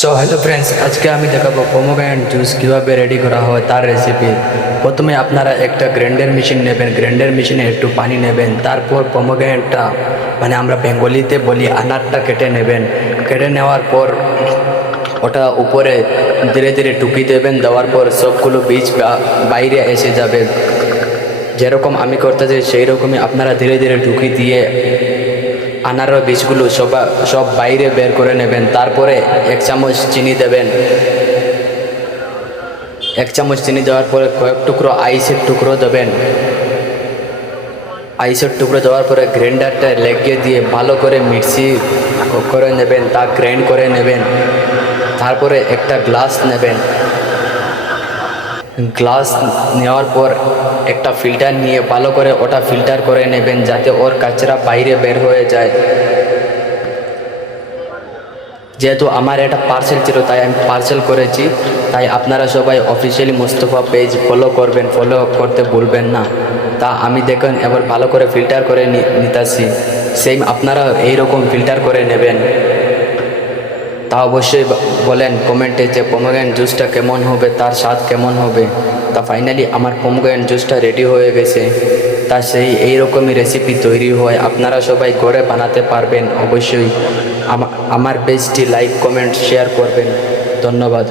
So hello friends, আজকে আমি দেখাবো পোমোগ্রানেট জুস কীভাবে রেডি করা হয় তার রেসিপি। প্রথমে আপনারা একটা গ্রাইন্ডার মেশিন নেবেন, গ্রাইন্ডার মেশিনে একটু পানি নেবেন, তারপর পোমোগ্রানেটটা মানে আমরা বেঙ্গলিতে বলি আনারটা কেটে নেবেন। কেটে নেওয়ার পর ওটা উপরে ধীরে ধীরে টুকি দেবেন, দেওয়ার পর সবগুলো বীজ বাইরে এসে যাবে। যেরকম আমি করতে চাই সেই রকমই আপনারা ধীরে ধীরে টুকি দিয়ে আনারস বীজগুলো সব বাইরে বের করে নেবেন। তারপরে 1 চামচ চিনি দেবেন। 1 চামচ চিনি দেওয়ার পরে কয়েক টুকরো আইসের টুকরো দেবেন। আইসের টুকরো দেওয়ার পরে গ্রাইন্ডারটা লেগে দিয়ে ভালো করে মিক্সি করে নেবেন, তা গ্রাইন্ড করে নেবেন। তারপরে একটা গ্লাস নেবেন। গ্লাস নেওয়ার পর একটা ফিল্টার নিয়ে ভালো করে ওটা ফিল্টার করে নেবেন, যাতে ওর কাচরা বাইরে বের হয়ে যায়। যেহেতু আমার এটা পার্সেল ছিল তাই আমি পার্সেল করেছি, তাই আপনারা সবাই অফিসিয়ালি মুস্তফা পেজ ফলো করবেন, ফলো করতে ভুলবেন না। তা আমি দেখেন এবার ভালো করে ফিল্টার করে নিতেছি, সেম আপনারা এইরকম ফিল্টার করে নেবেন। তা অবশ্যই বলেন কমেন্টে যে পোমোগ্রানেট জুসটা কেমন হবে, তার স্বাদ কেমন হবে। তা ফাইনালি আমার পোমোগ্রানেট জুসটা রেডি হয়ে গেছে। তা এইরকমই রেসিপি তৈরি হয়, আপনারা সবাই ঘরে বানাতে পারবেন। অবশ্যই আমার পেজটি লাইক, কমেন্ট, শেয়ার করবেন। ধন্যবাদ।